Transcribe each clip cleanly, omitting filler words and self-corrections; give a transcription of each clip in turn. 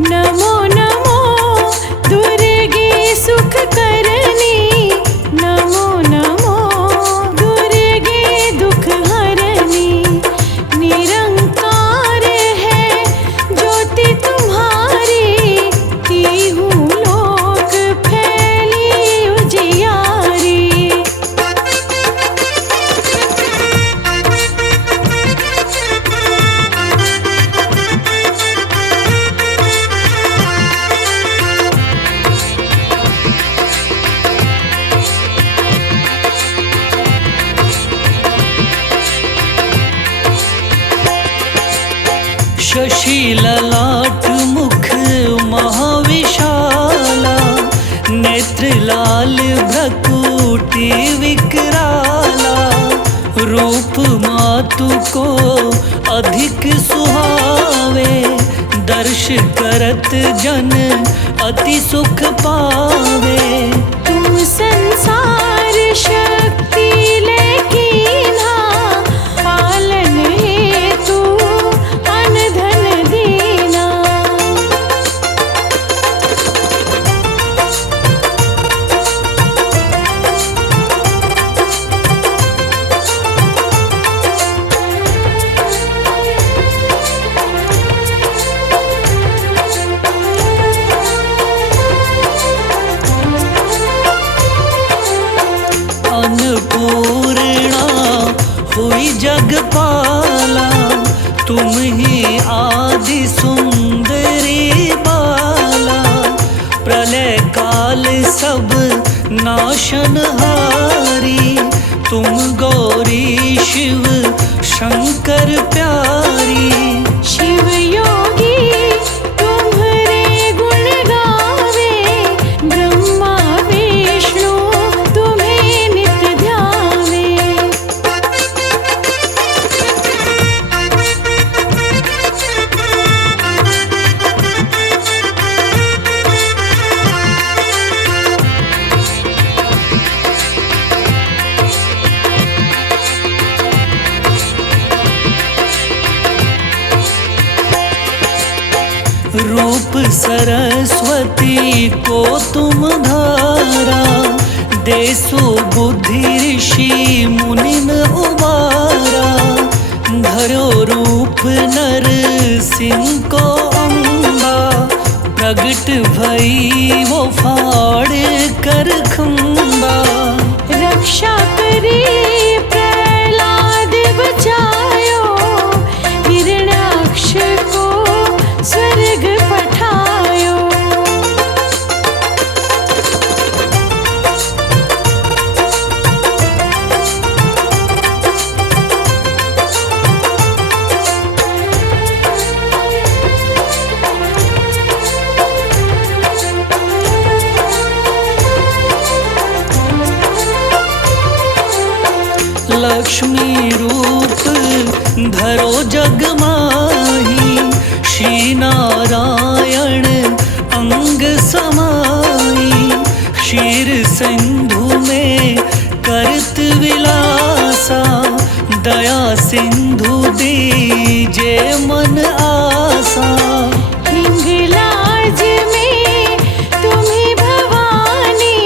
नमो नमो दुर्गे सुख करनी, नमो नमो दुर्गे दुख हरनी। निरंकार है ज्योति तुम्हारी, तीहू लोक फैली उजियारी। शशि ललाट मुख महाविशाला, नेत्र लाल भ्रकुटी विकराला। रूप मातु को अधिक सुहावे, दर्श करत जन अति सुख पावे। तुम संसार शक्ति लेकीन्हा, पालन हेतु अन धन दीना। अन्नपूर्णा हुई जगपाला, तुम ही आदि सुंदरी बाला। प्रलय काल सब नाशनहारी, तुम गौरी शिव शंकर प्यारी। शिव योगी तुम्हारे गुण गावे, ब्रह्मा विष्णु तुम्हें नित ध्यावे। रूप सरस्वती को तुम धारा, देसो बुद्धि ऋषि मुनिन उबारा। धरो रूप नर सिंह को अम्बा, प्रगट भई वो फाड़ कर खंबा। रक्षा करी प्रहलाद बचायो, हिरण्याक्ष को स्वर्ग पठायो। लक्ष्मी रूप धरो जग माही, श्री नारायण अंग समाई। क्षीर सिंधु में करत विलासा, दया सिंधु दीजे मन आसा। हिंगलाज में तुम्ही भवानी,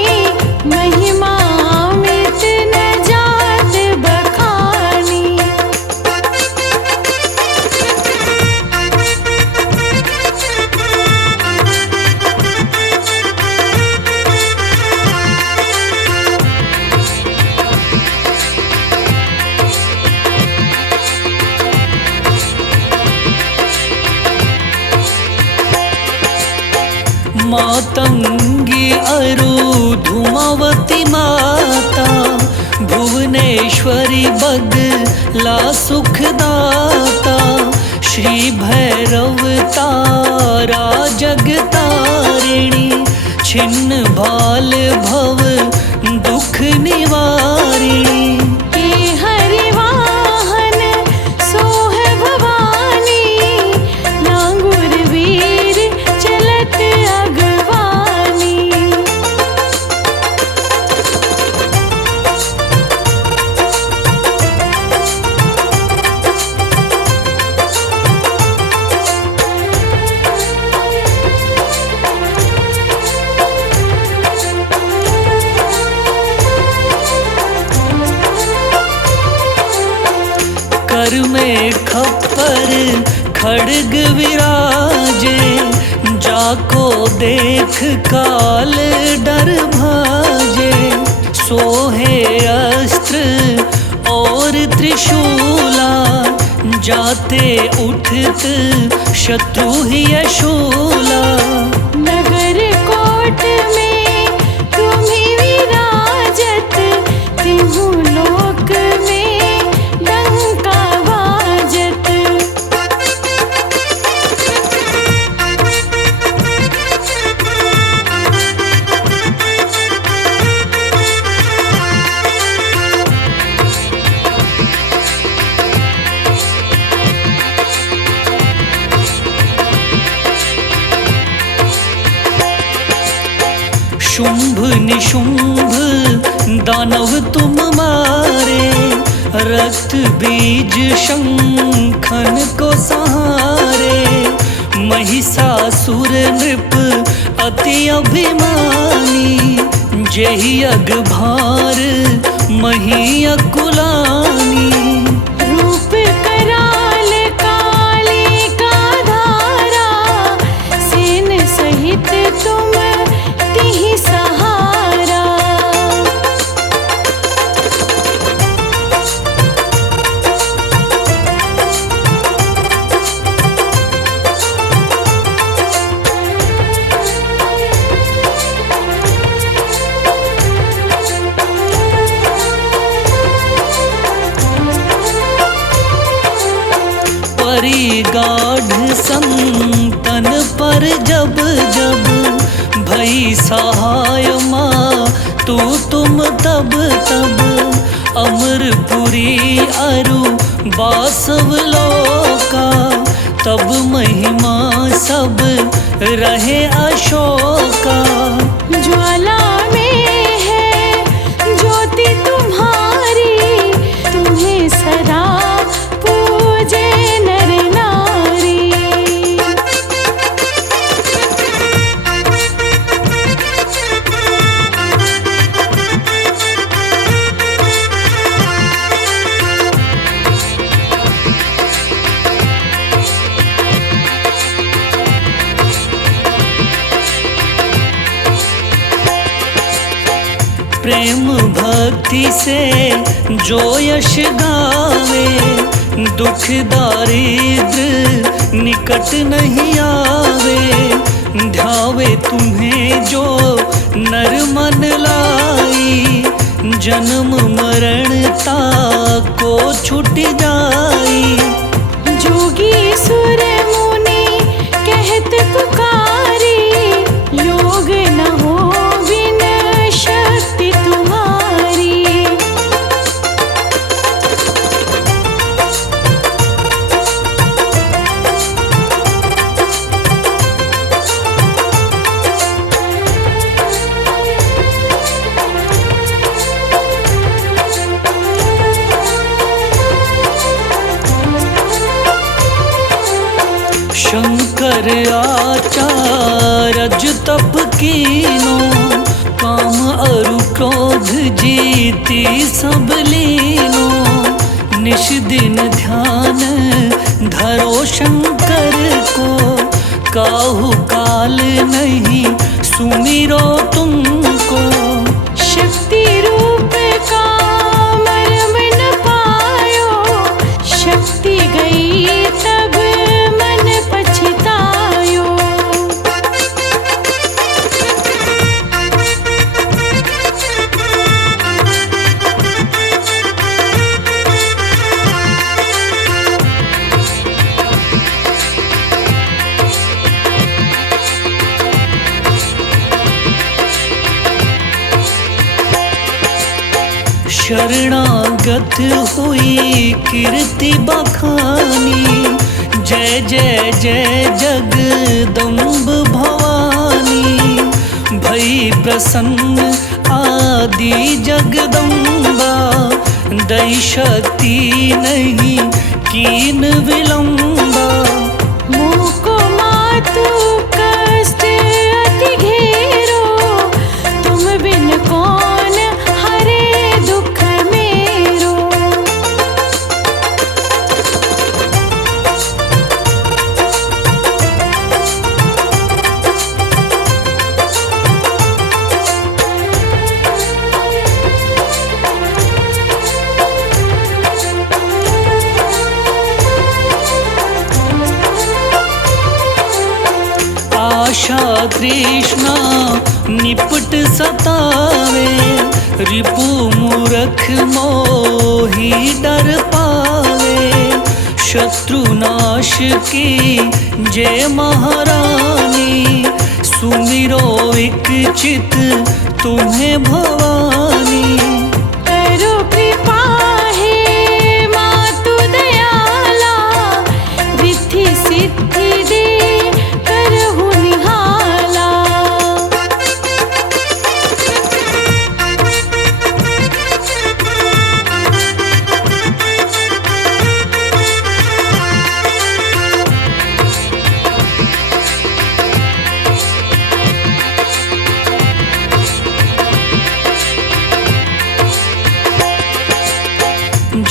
महिमा अमित न जात बखानी। मातंगी अरु धूमावती माता, भुवनेश्वरी बगला सुखदाता। श्री भैरव तारा जगतारिणी, छिन्न भाल भव दुख निवारिणी। के हरिवाहन सोह भवानी, नांगुर वीर चलत अगवानी। सर में खप्पर खड्ग विराजे, जाको देख काल डर भाजे। सोहे अस्त्र और त्रिशूला, जाते उठत शत्रु ही शूला। नगर कोट में तुम्ही विराजत, तिहु लोक में डंका बाजत। शुंभ निशुंभ दानव तुम मारे, रक्त बीज शंखन को सहारे। महिषासुर नृप अति अभिमानी, जेहि अग भार मही अकुलानी। रूप कराल काली का धारा, सेन सहित तुम तिहि सहारा। परिगाढ़ संतन पर जब जब, भई सहाय माँ तू तुम तब तब। अमरपुरी अरु बासव लोका, तब महिमा सब रहे अशोका। ज्वाला में है ज्योति तुम्हारी, तुम्हें सदा पूजे नर नारी। प्रेम भक्ति से जो यश गावे, दुख दारिद्र निकट नहीं आवे। ध्यावे तुम्हें जो नर मन लाई, जन्म मरणता को छूट जाई। जोगी सुर मुनि कहत पुकारी, योग न हो बिन शक्ति तुम्हारी। शंकर आचार्य तप कीनो, काम अरु क्रोध जीती सब लीनो। निश दिन ध्यान धरो शंकर को, काहू काल नहीं सुमिरो तुमको। शक्ति रूप का मर्म न पायो, शक्ति गई तब मन पछतायो। शरणागत हुई कीर्ति बखानी, जय जय जय जगदम्ब भवानी। भई प्रसन्न आदि जगदम्बा, दई शक्ति नहीं कीन विलंबा। मुको मातु कष्ट अति घेरो, तुम बिन कौन हरे दुख मेरो। आशा तृष्णा निपट सतावे, रिपु मूरख मोही डर पावे। शत्रुनाश की जय महारानी, सुमिरो एक चित तुम्हें भवानी। करो कृपा हे मातु दयाला, रिद्धि सिद्धि दे करहु निहाला।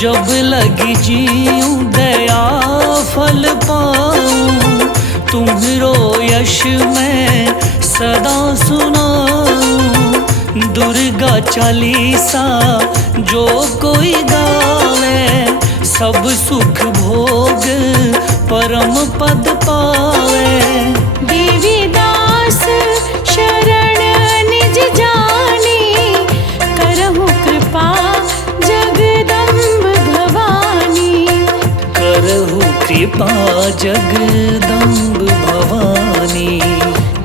जब लगी जीऊं दया फल पाऊं, तुम्हरो यश मैं सदा सुनाऊं। दुर्गा चालीसा जो कोई गावे, सब सुख भोग परम पद पावे। देवी दास शरण निज जानी, करहु कृपा जगदम्ब भवानी। करहु कृपा जगदम्ब भवानी,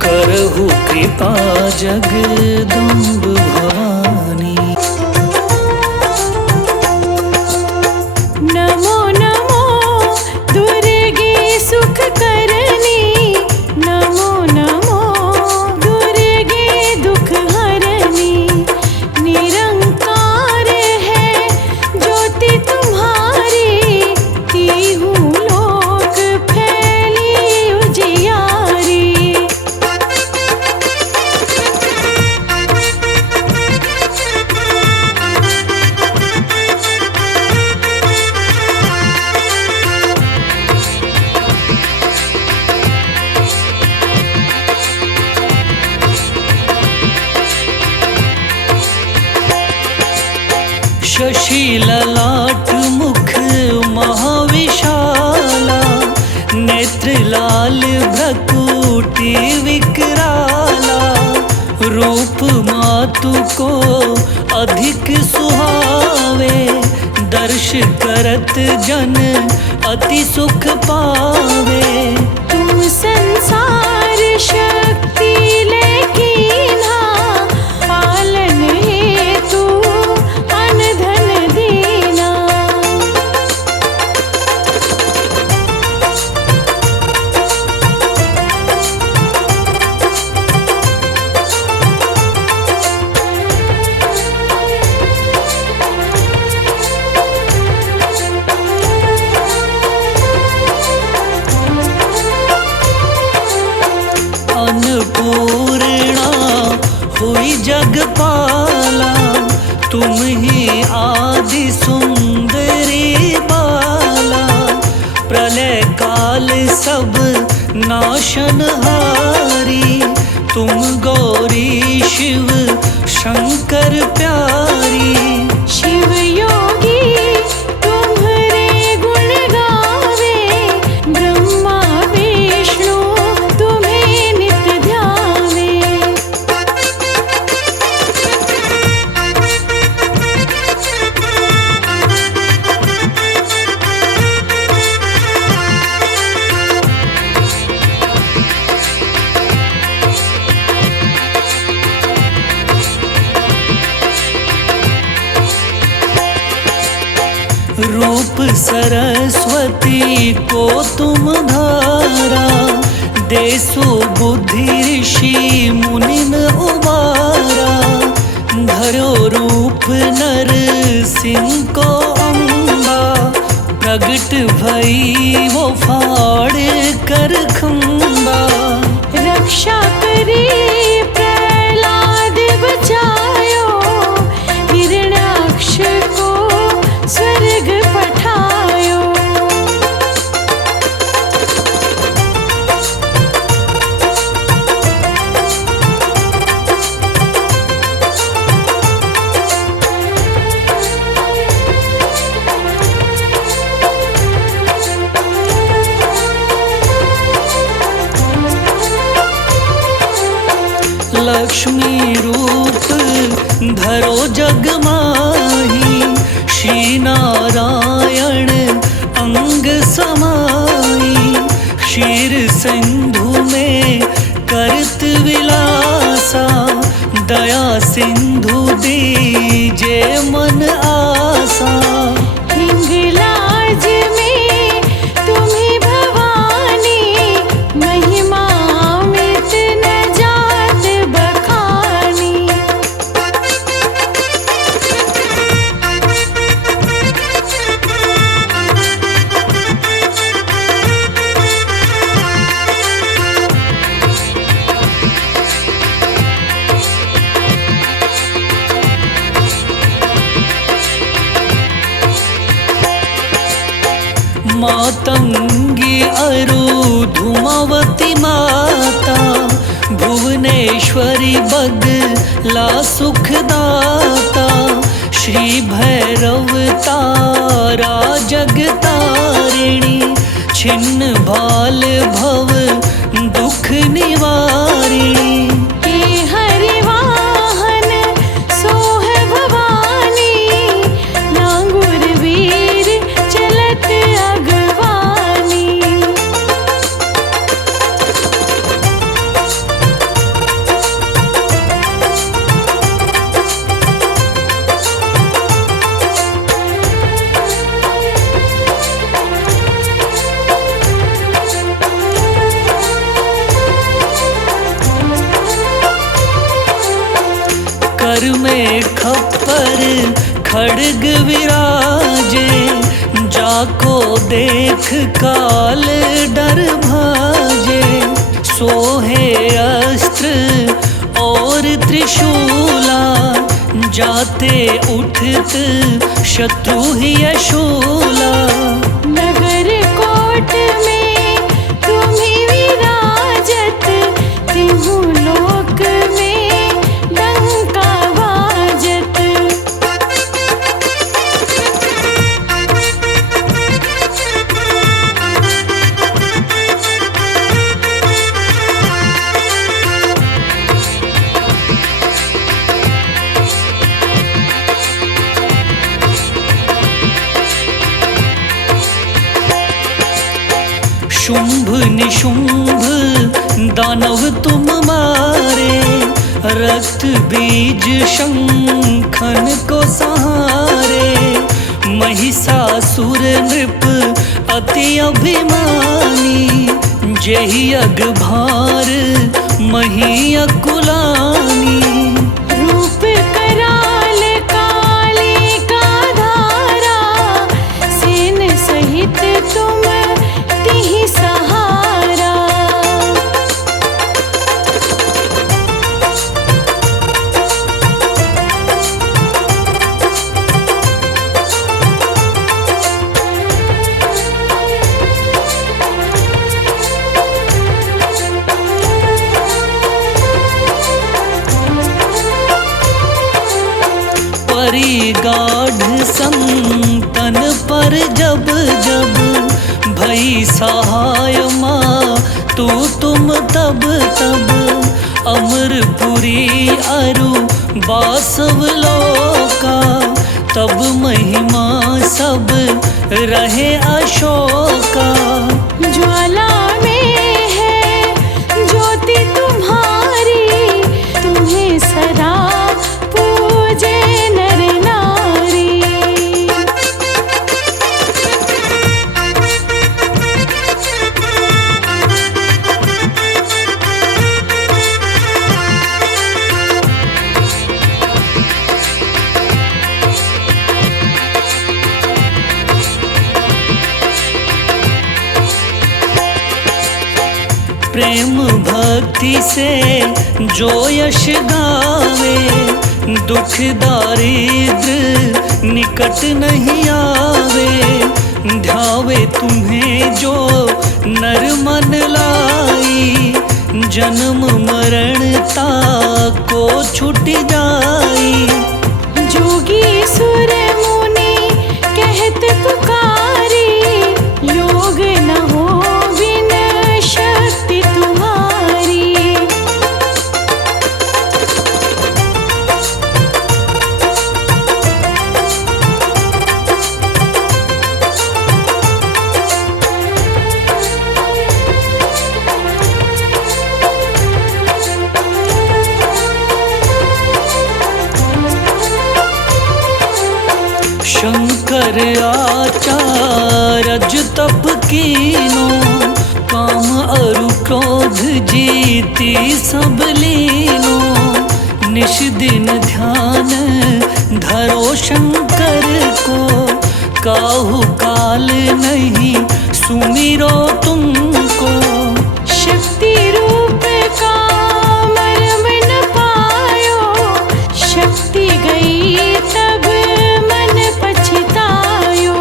करहु कृपा जगदम्ब भवानी। नमो नमो दुर्गे सुख करनी, नमो नमो दुर्गे दुख हरनी। निरंकार है ज्योति तुम्हारी, तीहू लोक फैली उजियारी। शशि ललाट मुख महाविशाला, नेत्र लाल भ्रकुटी विकराला। रूप मातु को अधिक सुहावे, दर्श करत जन अति सुख पावे। तुम संसार शक्ति लेकीन्हा, पालन हेतु अन धन दीना। अन्नपूर्णा हुई जगपाला, तुम ही आदि सुंदरी बाला। प्रलय काल सब नाशनहारी, तुम गौरी शिव शंकर प्यारी। शिव योगी तुम्हारे गुण गावे, ब्रह्मा विष्णु तुम्हें नित ध्यावे। रूप सरस्वती को तुम धारा, देसु बुद्धि ऋषि मुनिन उबारा। धरो रूप नर सिंह को अम्बा, प्रगट भई वो फाड़ कर खंबा। रक्षा करी प्रहलाद बचायो, हिरण्याक्ष को स्वर्ग पठायो। लक्ष्मी रूप धरो जग माही, श्री नारायण अंग समाई। क्षीर सिंधु में करत विलासा, दया सिंधु दीजे मन आसा। हिंगलाज में तुम्ही भवानी, महिमा अमित न जात बखानी। मातंगी अरु धूमावती माता, भुवनेश्वरी बगला सुखदाता। श्री भैरव तारा जगतारिणी, छिन्न भाल भव दुख निवारिणी। हे हरिवाहन सोह भवानी, नांगुर वीर चलत अगवानी। कर में खप्पर खड़ग विराजे, जाको देख काल डर भाजे। सोहे अस्त्र और त्रिशूला, जाते उठत शत्रु ही यशूला। नगर कोट में तुम्ही विराजत, तिहु लोक में डंका बाजत। शुंभ निशुंभ दानव तुम मारे, रक्त बीज शंखन को सहारे। महिषासुर नृप अति अभिमानी, जेहि अग भार मही अकुलानी। रूप कराल काली का धारा, सेन सहित तुम तिहि सहारा। परी गाढ़ संतन पर जब जब, भई सहाय माँ तू तुम तब तब। अमरपुरी अरु बासव लोका, तब महिमा सब रहे अशोका। ज्वाला में है ज्योति तुम्हारी, तुम्हें सदा पूजे नर नारी। प्रेम भक्ति से जो यश गावे, दुख दारिद्र निकट नहीं आवे। ध्यावे तुम्हें जो नर मन लाई, जन्म मरणता को छूट जाई। जोगी सुर मुनि कहत पुकारी, योग न हो बिन शक्ति तुम्हारी। तप कीनो, काम अरु क्रोध जीती सब लीनो। निश दिन ध्यान धरो शंकर को, काहू काल नहीं सुमिरो तुमको। शक्ति रूप का मर्म न पायो, शक्ति गई तब मन पछतायो।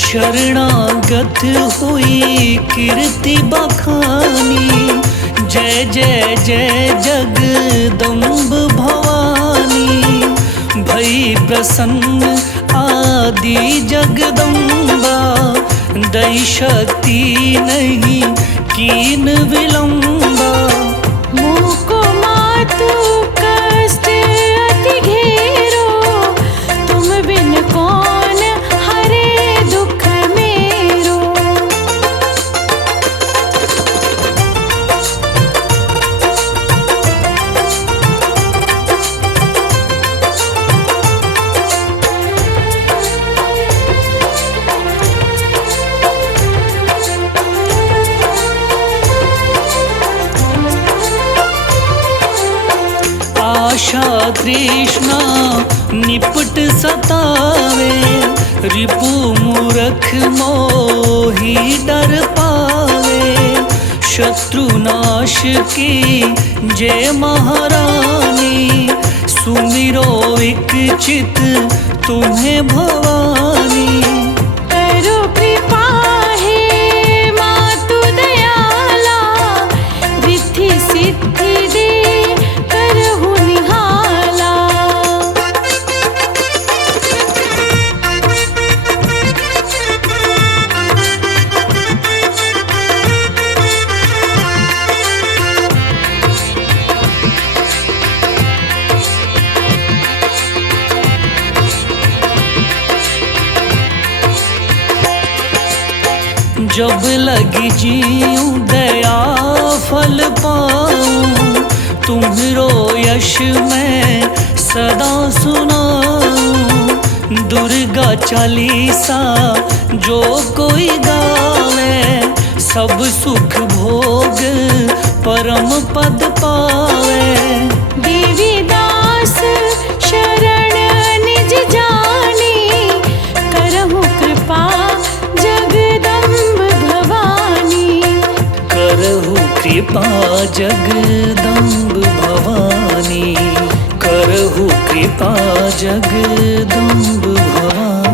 शरणागत हुई कीर्ति बखानी, जय जय जय जगदम्ब भवानी। भई प्रसन्न आदि जगदम्बा, दई शक्ति नहीं कीन विलंबा। मुँह को मातु कष्ट अति घेरो, तुम बिन कौन हरे दुख मेरो। आशा तृष्णा निपट सतावे, रिपु मूरख मोही डर पावे। शत्रु नाश की जय महारानी, सुमिरो एक चित तुम्हें भवानी। करो कृपा हे मातु दयाला, रिद्धि सिद्धि दे करहु निहाला। जब लगी जीऊं दया फल पाऊं, तुम्हरो यश मैं सदा सुनाऊं। दुर्गा चालीसा जो कोई गावे, सब सुख भोग परम पद पावे। देवी दास शरण निज जानी, करहु कृपा जगदम्ब भवानी। करहु कृपा जगदम्ब भवानी, करहु कृपा जगदम्ब भवानी।